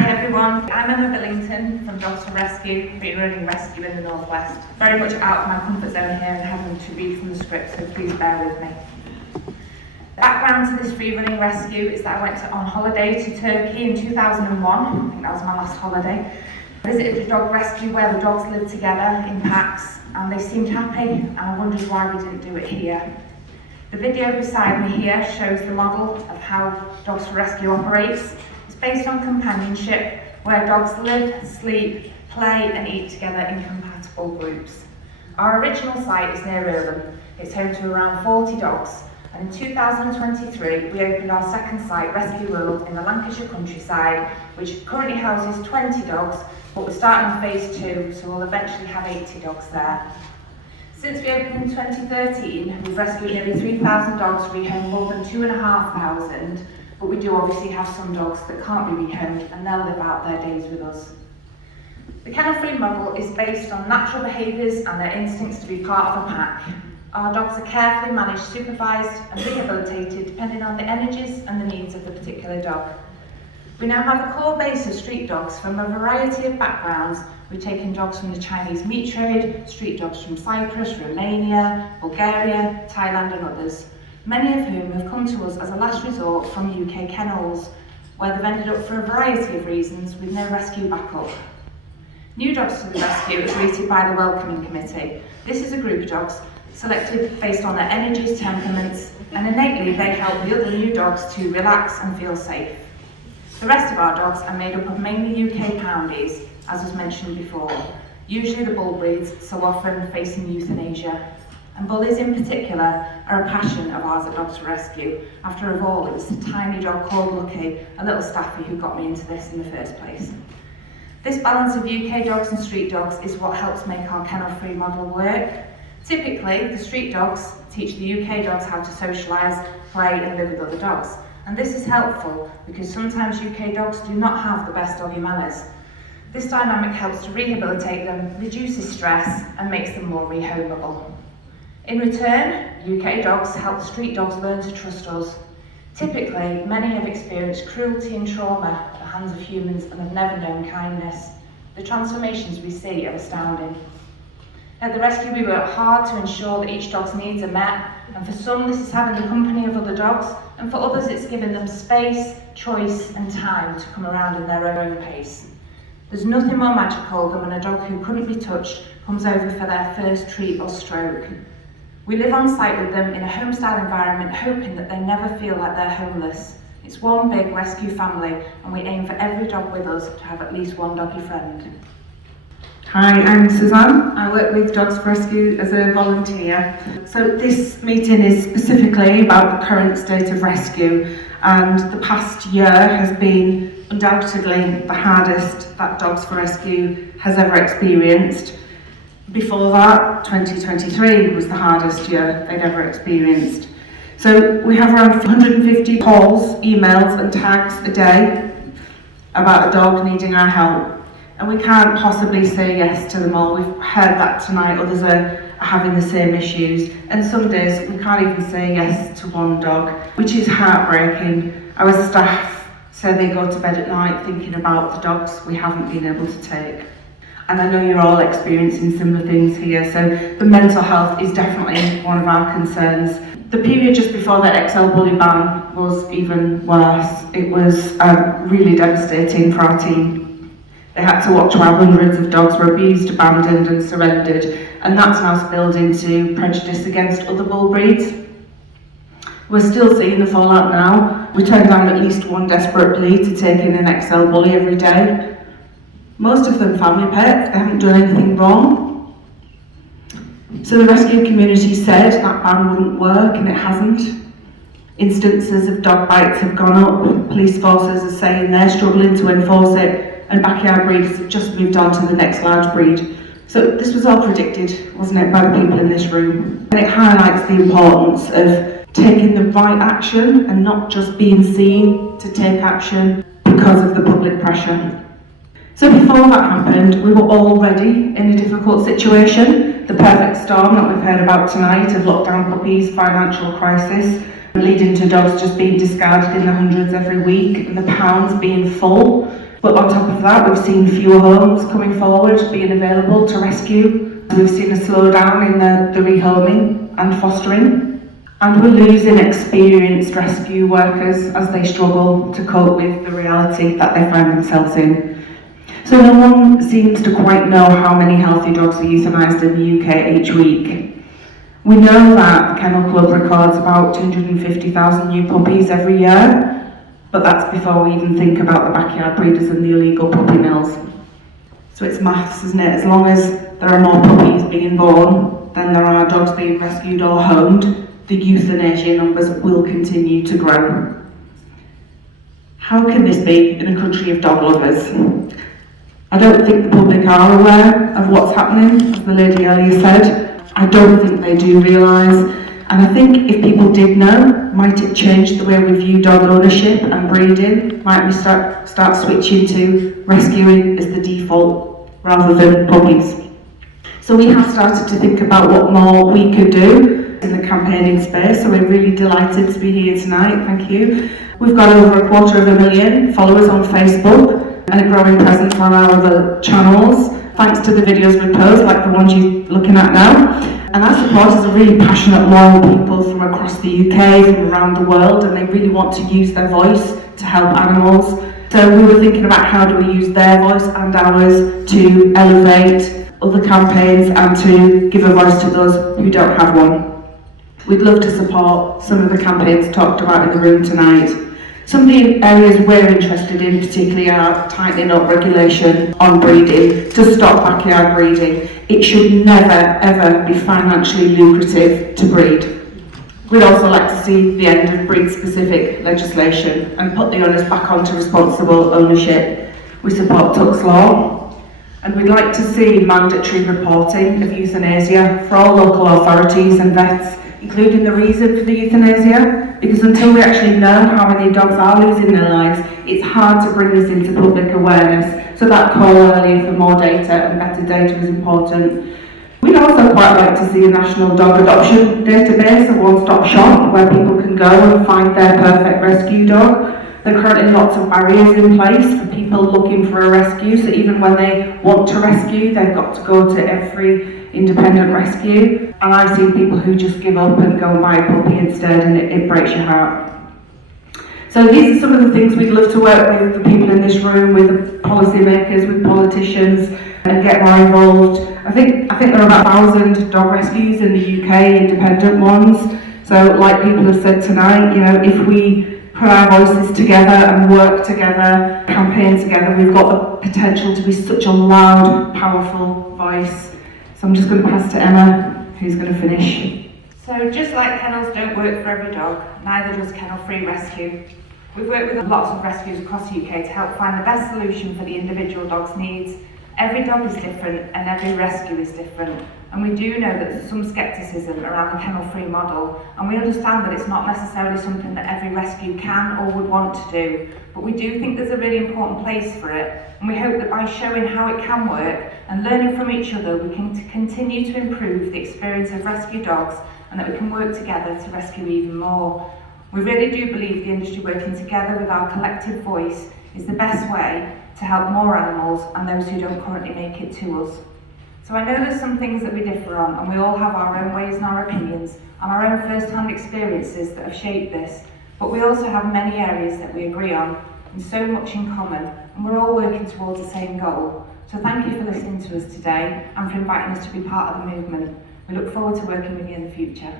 Hi everyone, I'm Emma Billington from Dogs for Rescue, been running rescue in the Northwest. Very much out of my comfort zone here and having to read from the script, so please bear with me. The background to this free running rescue is that I went on holiday to Turkey in 2001, I think that was my last holiday. I visited a dog rescue where the dogs lived together in packs and they seemed happy, and I wondered why we didn't do it here. The video beside me here shows the model of how Dogs for Rescue operates. It's based on companionship, where dogs live, sleep, play and eat together in compatible groups. Our original site is near Irlam. It's home to around 40 dogs, and in 2023 we opened our second site, Rescue World, in the Lancashire countryside, which currently houses 20 dogs, but we're starting phase 2, so we'll eventually have 80 dogs there. Since we opened in 2013, we've rescued nearly 3,000 dogs, rehomed more than 2,500, but we do obviously have some dogs that can't be rehomed and they'll live out their days with us. The kennel-free model is based on natural behaviours and their instincts to be part of a pack. Our dogs are carefully managed, supervised and rehabilitated depending on the energies and the needs of the particular dog. We now have a core base of street dogs from a variety of backgrounds. We've taken dogs from the Chinese meat trade, street dogs from Cyprus, Romania, Bulgaria, Thailand and others, many of whom have come to us as a last resort from UK kennels, where they've ended up for a variety of reasons with no rescue backup. New dogs to the rescue are greeted by the welcoming committee. This is a group of dogs selected based on their energies, temperaments, and innately they help the other new dogs to relax and feel safe. The rest of our dogs are made up of mainly UK poundies, as was mentioned before, usually the bull breeds, so often facing euthanasia. And bullies in particular are a passion of ours at Dogs for Rescue. After all, it was a tiny dog called Lucky, a little staffy, who got me into this in the first place. This balance of UK dogs and street dogs is what helps make our kennel-free model work. Typically, the street dogs teach the UK dogs how to socialise, play and live with other dogs. And this is helpful because sometimes UK dogs do not have the best doggy manners. This dynamic helps to rehabilitate them, reduces stress and makes them more rehomeable. In return, UK dogs help street dogs learn to trust us. Typically, many have experienced cruelty and trauma at the hands of humans and have never known kindness. The transformations we see are astounding. At the rescue, we work hard to ensure that each dog's needs are met, and for some this is having the company of other dogs, and for others it's giving them space, choice and time to come around in their own pace. There's nothing more magical than when a dog who couldn't be touched comes over for their first treat or stroke. We live on site with them in a home-style environment, hoping that they never feel like they're homeless. It's one big rescue family, and we aim for every dog with us to have at least one doggy friend. Hi, I'm Suzanne. I work with Dogs for Rescue as a volunteer. So this meeting is specifically about the current state of rescue, and the past year has been undoubtedly the hardest that Dogs for Rescue has ever experienced. Before that, 2023 was the hardest year they'd ever experienced. So we have around 150 calls, emails and tags a day about a dog needing our help. And we can't possibly say yes to them all. We've heard that tonight, others are having the same issues. And some days we can't even say yes to one dog, which is heartbreaking. Our staff say they go to bed at night thinking about the dogs we haven't been able to take. And I know you're all experiencing similar things here, so the mental health is definitely one of our concerns. The period just before the XL bully ban was even worse. It was really devastating for our team. They had to watch while hundreds of dogs were abused, abandoned and surrendered, and that's now spilled into prejudice against other bull breeds. We're still seeing the fallout now. We turn down at least one desperate plea to take in an XL bully every day. Most of them family pets, they haven't done anything wrong. So the rescue community said that ban wouldn't work, and it hasn't. Instances of dog bites have gone up. Police forces are saying they're struggling to enforce it, and backyard breeders have just moved on to the next large breed. So this was all predicted, wasn't it, by the people in this room? And it highlights the importance of taking the right action and not just being seen to take action because of the public pressure. So before that happened, we were already in a difficult situation. The perfect storm that we've heard about tonight of lockdown puppies, financial crisis, leading to dogs just being discarded in the hundreds every week and the pounds being full. But on top of that, we've seen fewer homes coming forward, being available to rescue. We've seen a slowdown in the rehoming and fostering. And we're losing experienced rescue workers as they struggle to cope with the reality that they find themselves in. So no one seems to quite know how many healthy dogs are euthanised in the UK each week. We know that the Kennel Club records about 250,000 new puppies every year, but that's before we even think about the backyard breeders and the illegal puppy mills. So it's maths, isn't it? As long as there are more puppies being born than there are dogs being rescued or homed, the euthanasia numbers will continue to grow. How can this be in a country of dog lovers? I don't think the public are aware of what's happening, as the lady earlier said. I don't think they do realise. And I think if people did know, might it change the way we view dog ownership and breeding? Might we start switching to rescuing as the default rather than puppies? So we have started to think about what more we could do in the campaigning space, so we're really delighted to be here tonight, thank you. We've got over 250,000 followers on Facebook and a growing presence on our other channels, thanks to the videos we post, like the ones you're looking at now. And our supporters are really passionate, loyal people from across the UK, from around the world, and they really want to use their voice to help animals. So we were thinking about how do we use their voice and ours to elevate other campaigns and to give a voice to those who don't have one. We'd love to support some of the campaigns talked about in the room tonight. Some of the areas we're interested in particularly are tightening up regulation on breeding to stop backyard breeding. It should never ever be financially lucrative to breed. We'd also like to see the end of breed-specific legislation and put the onus back onto responsible ownership. We support Tuck's Law, and we'd like to see mandatory reporting of euthanasia for all local authorities and vets, including the reason for the euthanasia, because until we actually know how many dogs are losing their lives, it's hard to bring this into public awareness. So that call earlier for more data and better data is important. We'd also quite like to see a national dog adoption database, a one-stop shop where people can go and find their perfect rescue dog. There are currently lots of barriers in place for people looking for a rescue, so even when they want to rescue, they've got to go to every independent rescue. And I've seen people who just give up and go and buy a puppy instead, and it breaks your heart. So these are some of the things we'd love to work with the people in this room, with the policymakers, with politicians, and get more involved. I think there are about 1,000 dog rescues in the UK, independent ones. So like people have said tonight, you know, if we put our voices together and work together, campaign together, we've got the potential to be such a loud, powerful voice. So I'm just going to pass to Emma, who's going to finish. So just like kennels don't work for every dog, neither does kennel-free rescue. We've worked with lots of rescues across the UK to help find the best solution for the individual dog's needs. Every dog is different and every rescue is different. And we do know that there's some scepticism around the kennel-free model, and we understand that it's not necessarily something that every rescue can or would want to do, but we do think there's a really important place for it, and we hope that by showing how it can work and learning from each other, we can continue to improve the experience of rescue dogs, and that we can work together to rescue even more. We really do believe the industry working together with our collective voice is the best way to help more animals and those who don't currently make it to us. So I know there's some things that we differ on, and we all have our own ways and our opinions and our own first-hand experiences that have shaped this, but we also have many areas that we agree on and so much in common, and we're all working towards the same goal. So thank you for listening to us today and for inviting us to be part of the movement. We look forward to working with you in the future.